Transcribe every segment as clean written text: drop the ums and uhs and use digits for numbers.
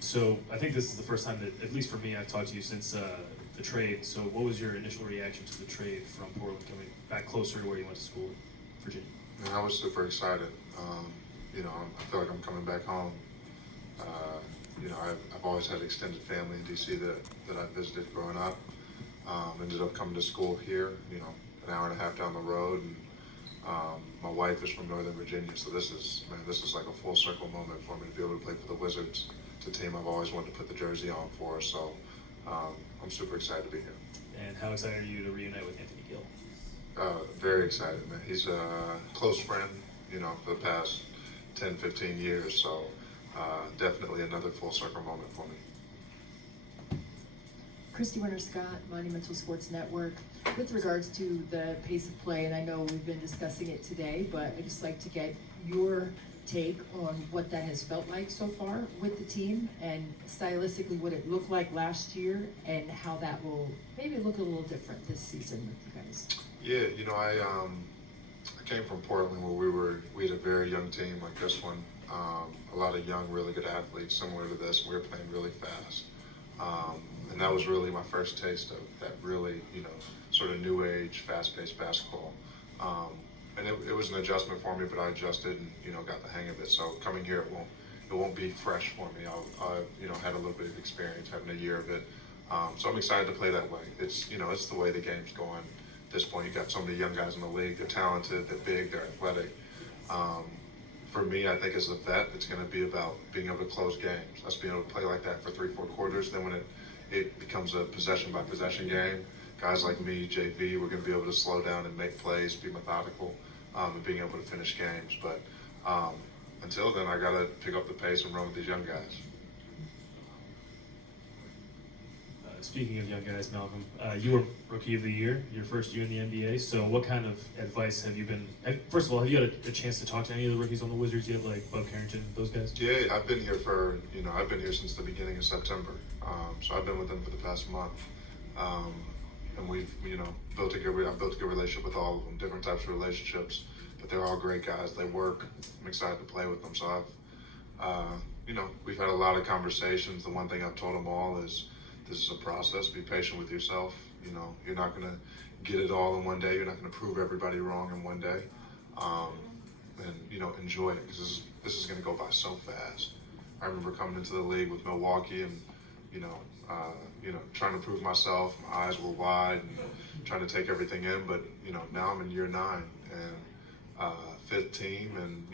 So I think this is the first time that, at least for me, I've talked to you since the trade. So what was your initial reaction to the trade from Portland coming back closer to where you went to school, Virginia? And I was super excited. I feel like I'm coming back home. Uh, I've always had extended family in DC that I visited growing up. Ended up coming to school here, an hour and a half down the road, and my wife is from Northern Virginia, so this is like a full circle moment for me to be able to play for the Wizards. It's a team I've always wanted to put the jersey on for, so I'm super excited to be here. And how excited are you to reunite with Anthony Gill? Very excited, man. He's a close friend, for the past 10, 15 years, so definitely another full circle moment for me. Christy Winter-Scott, Monumental Sports Network. With regards to the pace of play, and I know we've been discussing it today, but I'd just like to get your take on what that has felt like so far with the team, and stylistically what it looked like last year, and how that will maybe look a little different this season with you guys. Yeah, I came from Portland where we had a very young team like this one. A lot of young, really good athletes similar to this. We were playing really fast. And that was really my first taste of that really, sort of new age, fast-paced basketball. And it was an adjustment for me, but I adjusted and, got the hang of it. So coming here, it won't be fresh for me. I've had a little bit of experience having a year of it. So I'm excited to play that way. It's the way the game's going. At this point, you got so many young guys in the league. They're talented, they're big, they're athletic. For me, I think as a vet, it's going to be about being able to close games. Us being able to play like that for 3-4 quarters. Then when it becomes a possession by possession game, guys like me, JV, we're going to be able to slow down and make plays, be methodical, and being able to finish games. But until then, I got to pick up the pace and run with these young guys. Speaking of young guys, Malcolm, you were Rookie of the Year, your first year in the NBA. So what kind of advice have you been, first of all, have you had a chance to talk to any of the rookies on the Wizards yet, like Bub Carrington, those guys? Yeah, I've been here I've been here since the beginning of September. So I've been with them for the past month. And we've, I've built a good relationship with all of them, different types of relationships, but they're all great guys. They work. I'm excited to play with them. So we've had a lot of conversations. The one thing I've told them all is, this is a process. Be patient with yourself. You're not going to get it all in one day. You're not going to prove everybody wrong in one day. And enjoy it, because this is going to go by so fast. I remember coming into the league with Milwaukee and trying to prove myself. My eyes were wide and trying to take everything in. But now I'm in year 9 and fifth team, and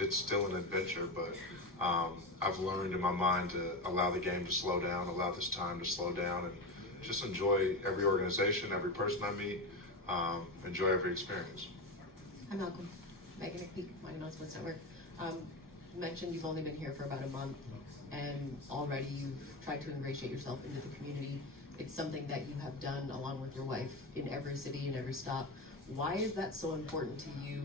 it's still an adventure. But I've learned in my mind to allow the game to slow down, allow this time to slow down, and just enjoy every organization, every person I meet, enjoy every experience. Hi, Malcolm. Megan McPeak, Monumental Sports Network. You mentioned you've only been here for about a month, and already you've tried to ingratiate yourself into the community. It's something that you have done along with your wife in every city and every stop. Why is that so important to you,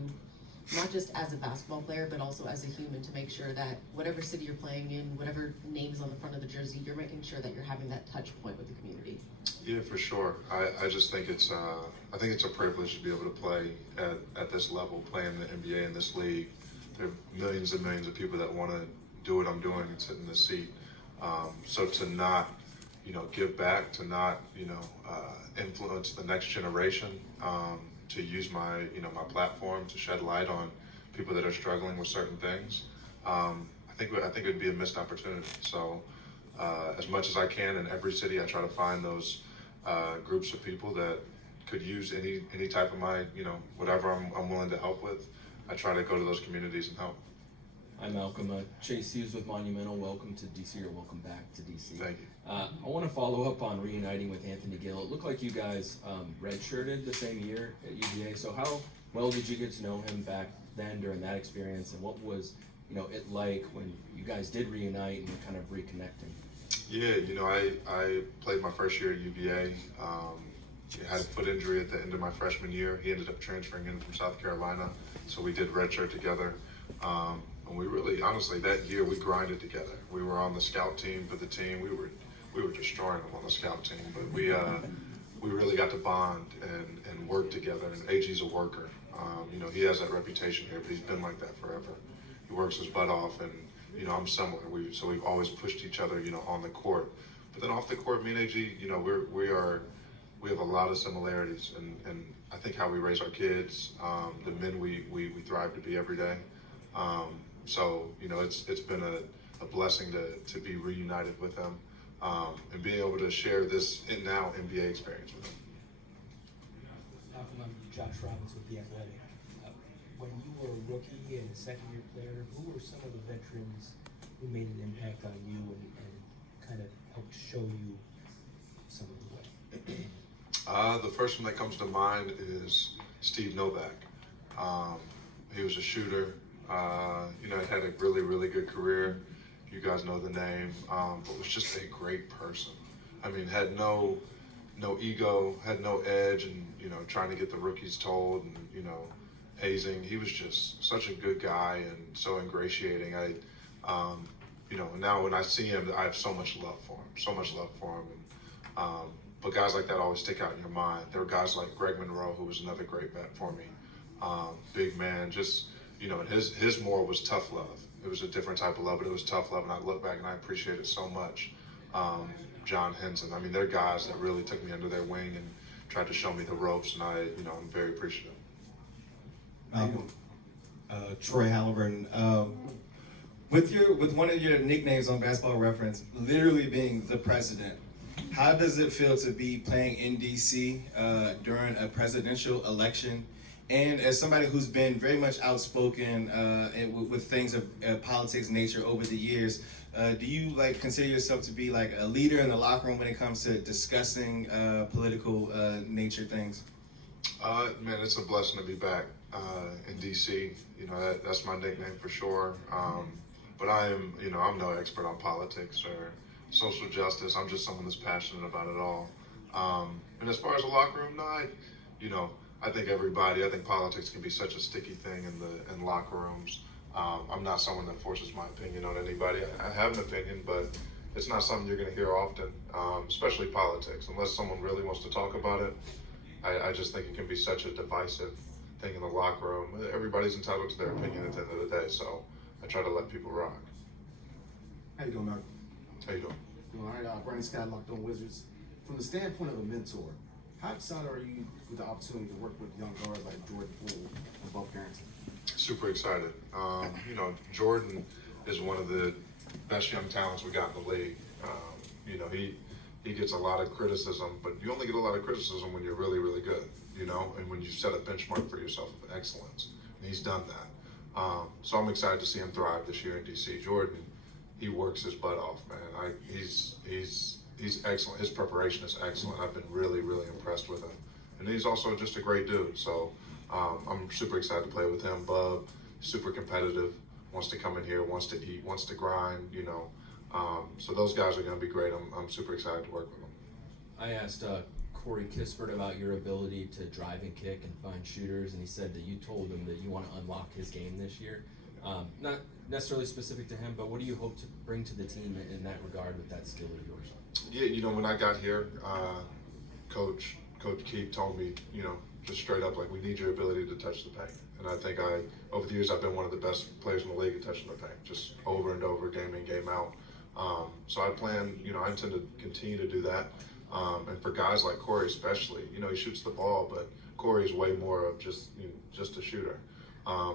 not just as a basketball player, but also as a human, to make sure that whatever city you're playing in, whatever name's on the front of the jersey, you're making sure that you're having that touch point with the community? Yeah, for sure. I just think it's a privilege to be able to play at this level, play in the NBA in this league. There are millions and millions of people that want to do what I'm doing and sit in this seat. So to not, give back, to not, influence the next generation, to use my, my platform to shed light on people that are struggling with certain things. I think it would be a missed opportunity. So as much as I can in every city, I try to find those groups of people that could use any type of my, whatever I'm willing to help with. I try to go to those communities and help. Hi, Malcolm. Chase Hughes with Monumental. Welcome to DC, or welcome back to DC. Thank you. I want to follow up on reuniting with Anthony Gill. It looked like you guys redshirted the same year at UVA. So how well did you get to know him back then during that experience, and what was it like when you guys did reunite and kind of reconnecting? Yeah, I played my first year at UVA. Had a foot injury at the end of my freshman year. He ended up transferring in from South Carolina, so we did redshirt together. And we really, honestly, that year we grinded together. We were on the scout team for the team. We were destroying them on the scout team, but we really got to bond and work together. And AG's a worker. He has that reputation here, but he's been like that forever. He works his butt off, and I'm similar. We've always pushed each other, on the court. But then off the court, me and AG, we have a lot of similarities, and I think how we raise our kids, the men we thrive to be every day. So it's been a blessing to be reunited with them, and being able to share this now NBA experience with them. Malcolm, I'm Josh Robbins with The Athletic. When you were a rookie and a second-year player, who were some of the veterans who made an impact on you and kind of helped show you some of the way? The first one that comes to mind is Steve Novak. He was a shooter. Had a really, really good career. You guys know the name, but was just a great person. I mean, had no ego, had no edge, and trying to get the rookies told, and hazing. He was just such a good guy and so ingratiating. Now when I see him, I have so much love for him. And, but guys like that always stick out in your mind. There were guys like Greg Monroe, who was another great vet for me. Big man, just and his more was tough love. It was a different type of love, but it was tough love, and I look back and I appreciate it so much. John Henson. I mean, they're guys that really took me under their wing and tried to show me the ropes, and I'm very appreciative. Troy Halliburton. With one of your nicknames on Basketball Reference, literally being the president, how does it feel to be playing in DC during a presidential election? And as somebody who's been very much outspoken with things of politics nature over the years, do you consider yourself to be like a leader in the locker room when it comes to discussing political nature things? Man, it's a blessing to be back in DC. That's my nickname for sure. But I'm no expert on politics or social justice. I'm just someone that's passionate about it all. And as far as the locker room, I think politics can be such a sticky thing in locker rooms. I'm not someone that forces my opinion on anybody. I have an opinion, but it's not something you're going to hear often, especially politics, unless someone really wants to talk about it. I just think it can be such a divisive thing in the locker room. Everybody's entitled to their opinion at the end of the day, so I try to let people rock. How you doing, Malcolm? How you doing? Doing all right. Brandon Scott, Locked On Wizards. From the standpoint of a mentor, how excited are you with the opportunity to work with young guards like Jordan Poole and Bob Carrington? Super excited. Jordan is one of the best young talents we got in the league. He gets a lot of criticism, but you only get a lot of criticism when you're really, really good, and when you set a benchmark for yourself of excellence. And he's done that. So I'm excited to see him thrive this year in DC. Jordan, he works his butt off, man. He's excellent. His preparation is excellent. I've been really, really impressed with him. And he's also just a great dude. So I'm super excited to play with him. Bub, super competitive, wants to come in here, wants to eat, wants to grind, So those guys are going to be great. I'm super excited to work with them. I asked Corey Kispert about your ability to drive and kick and find shooters, and he said that you told him that you want to unlock his game this year. Not necessarily specific to him, but what do you hope to bring to the team in that regard with that skill of yours? Yeah, when I got here, Coach Keith told me, just straight up, we need your ability to touch the paint. And I think over the years, I've been one of the best players in the league at touching the paint, just over and over, game in, game out. So I plan, I intend to continue to do that. And for guys like Corey especially, he shoots the ball, but Corey is way more of just a shooter.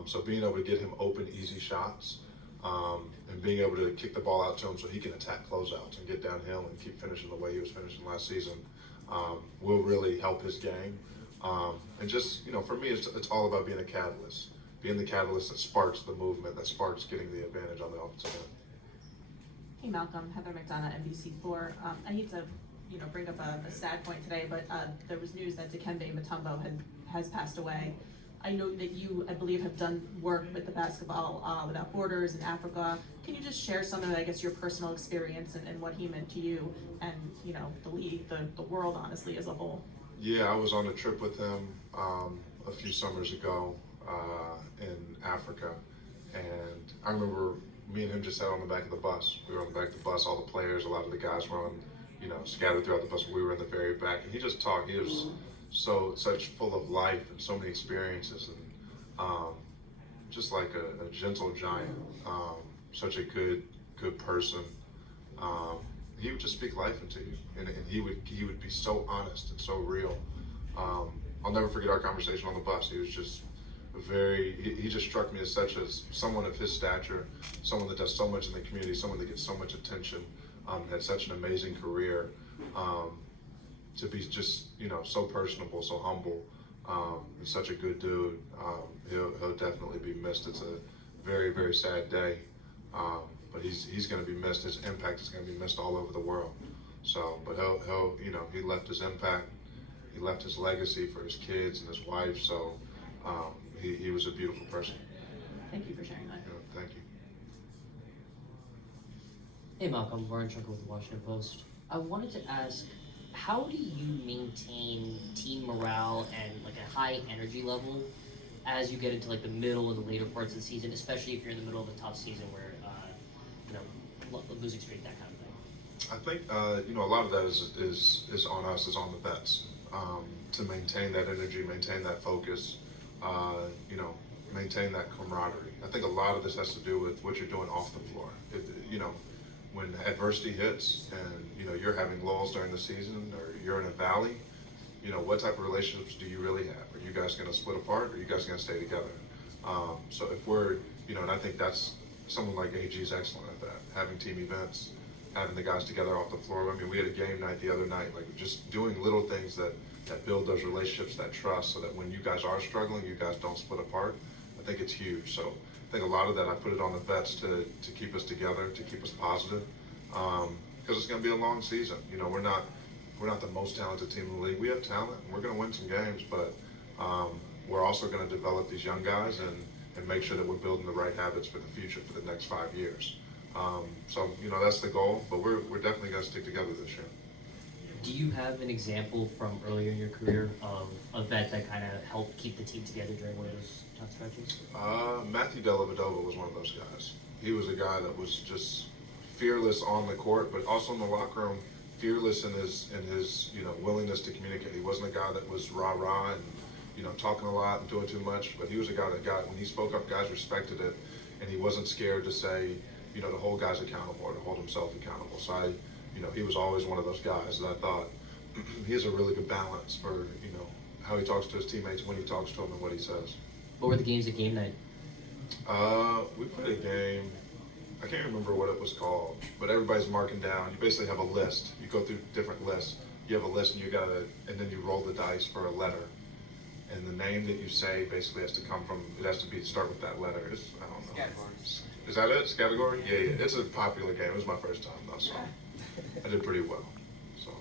So being able to get him open, easy shots, and being able to kick the ball out to him so he can attack closeouts and get downhill and keep finishing the way he was finishing last season will really help his game. And just, for me, it's all about being a catalyst. Being the catalyst that sparks the movement, that sparks getting the advantage on the offensive end. Hey Malcolm, Heather McDonough, NBC4. I hate to, bring up a sad point today, but there was news that Dikembe Mutombo has passed away. I know that you, I believe, have done work with the Basketball Without Borders in Africa. Can you just share some of, your personal experience and what he meant to you and, the league, the world, honestly, as a whole? Yeah, I was on a trip with him a few summers ago in Africa, and I remember me and him just sat on the back of the bus. We were on the back of the bus, all the players, a lot of the guys were on, scattered throughout the bus. We were in the very back, and he just talked. He was such full of life and so many experiences, and just like a gentle giant. such a good person. He would just speak life into you, and he would be so honest and so real. I'll never forget our conversation on the bus. He was just he just struck me as someone of his stature, someone that does so much in the community, someone that gets so much attention, had such an amazing career, to be just, so personable, so humble, and such a good dude. He'll definitely be missed. It's a very, very sad day, but he's going to be missed. His impact is going to be missed all over the world. So, but he left his impact, he left his legacy for his kids and his wife. So, he was a beautiful person. Thank you for sharing that. Thank you. Hey Malcolm, Warren Trunker with the Washington Post. I wanted to ask, how do you maintain team morale and like a high energy level as you get into like the middle and the later parts of the season, especially if you're in the middle of a tough season where, losing streak, that kind of thing? I think, a lot of that is on us, is on the vets, to maintain that energy, maintain that focus, maintain that camaraderie. I think a lot of this has to do with what you're doing off the floor. When adversity hits and, you're having lulls during the season, or you're in a valley, what type of relationships do you really have? Are you guys going to split apart, or are you guys going to stay together? So if we're, and I think that's, someone like AG is excellent at that, having team events, having the guys together off the floor. I mean, we had a game night the other night, like just doing little things that build those relationships, that trust, so that when you guys are struggling, you guys don't split apart. I think it's huge. So I think a lot of that, I put it on the vets to keep us together, to keep us positive, because it's going to be a long season. We're not the most talented team in the league. We have talent, and we're going to win some games, but we're also going to develop these young guys and make sure that we're building the right habits for the future, for the next 5 years. So that's the goal, but we're definitely going to stick together this year. Do you have an example from earlier in your career of a vet that kind of helped keep the team together during one of those tough stretches? Matthew Dellavedova was one of those guys. He was a guy that was just fearless on the court, but also in the locker room, fearless in his willingness to communicate. He wasn't a guy that was rah-rah and talking a lot and doing too much, but he was a guy that when he spoke up, guys respected it, and he wasn't scared to say, to hold guys accountable or to hold himself accountable. So he was always one of those guys that I thought he has a really good balance for, how he talks to his teammates, when he talks to them, and what he says. What were the games at game night? We played a game, I can't remember what it was called, but everybody's marking down. You basically have a list. You go through different lists. You have a list, and and then you roll the dice for a letter. And the name that you say basically has to start with that letter. I don't know. Is that it? Category? Yeah. It's a popular game. It was my first time though, so I did pretty well. So.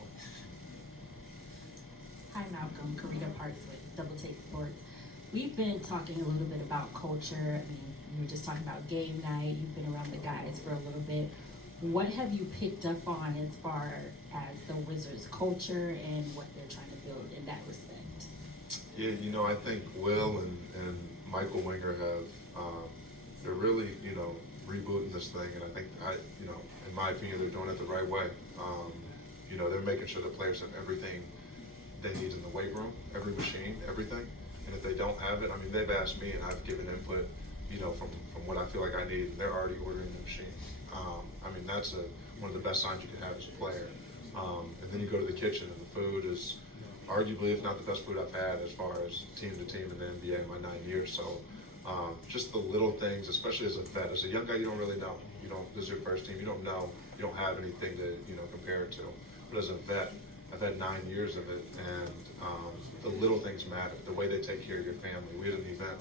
Hi Malcolm, Karita Parks with Double Take Sports. We've been talking a little bit about culture. I mean, you were just talking about game night. You've been around the guys for a little bit. What have you picked up on as far as the Wizards' culture and what they're trying to build in that respect? Yeah, I think Will and Michael Winger have, they're really, rebooting this thing, and I think, in my opinion, they're doing it the right way. They're making sure the players have everything they need in the weight room, every machine, everything. And if they don't have it, I mean, they've asked me, and I've given input, from what I feel like I need, and they're already ordering the machine. I mean, that's one of the best signs you can have as a player. And then you go to the kitchen, and the food is arguably, if not the best food I've had as far as team to team in the NBA in my 9 years. So just the little things, especially as a vet. As a young guy, you don't really know. This is your first team. You don't know. You don't have anything to compare it to. But as a vet, I've had 9 years of it, and the little things matter. The way they take care of your family. We had an event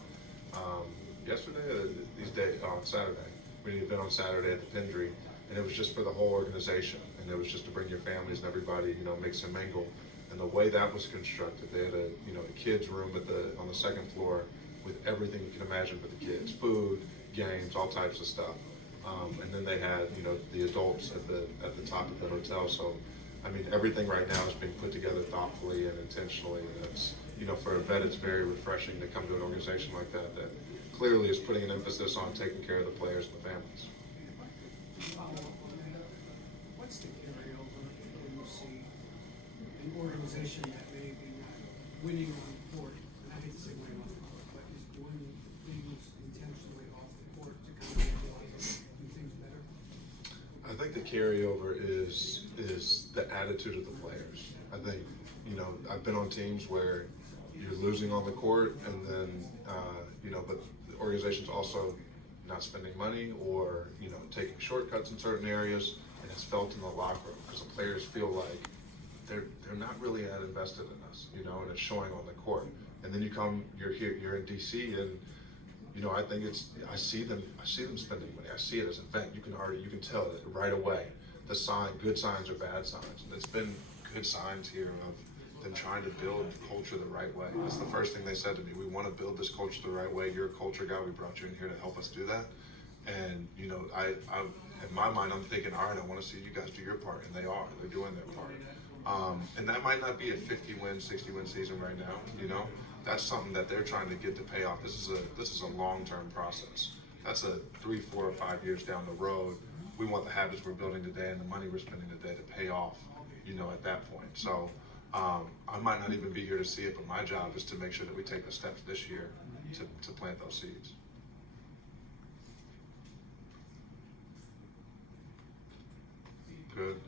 yesterday, on Saturday. We had an event on Saturday at the Pendry, and it was just for the whole organization, and it was just to bring your families and everybody, mix and mingle. And the way that was constructed, they had a kids' room on the second floor with everything you can imagine for the kids, food, games, all types of stuff. And then they had, the adults at the top of the hotel. So, I mean, everything right now is being put together thoughtfully and intentionally. And it's, for a vet, it's very refreshing to come to an organization like that clearly is putting an emphasis on taking care of the players and the families. What's the carryover when you see an organization that may be not winning on the court, and I hate to say winning off the court, but is doing things intentionally off the court to kind of realize do things carryover is the attitude of the players. I think, you know, I've been on teams where you're losing on the court, and then you know, but the organization's also not spending money or, you know, taking shortcuts in certain areas, and it's felt in the locker room because the players feel like they're not really that invested in us, you know, and it's showing on the court. And then you're here, you're in DC, and you know, I think I see them spending money. I see it as an event. You can tell it right away. Good signs or bad signs. And it's been good signs here of them trying to build culture the right way. That's the first thing they said to me. We want to build this culture the right way. You're a culture guy. We brought you in here to help us do that. And you know, I in my mind, I'm thinking, all right, I want to see you guys do your part, and they are. They're doing their part. And that might not be a 50-win, 60-win season right now. You know, that's something that they're trying to get to pay off. This is a long-term process. That's a 3, 4, or 5 years down the road. We want the habits we're building today and the money we're spending today to pay off, you know, at that point. So I might not even be here to see it, but my job is to make sure that we take the steps this year to plant those seeds. Good.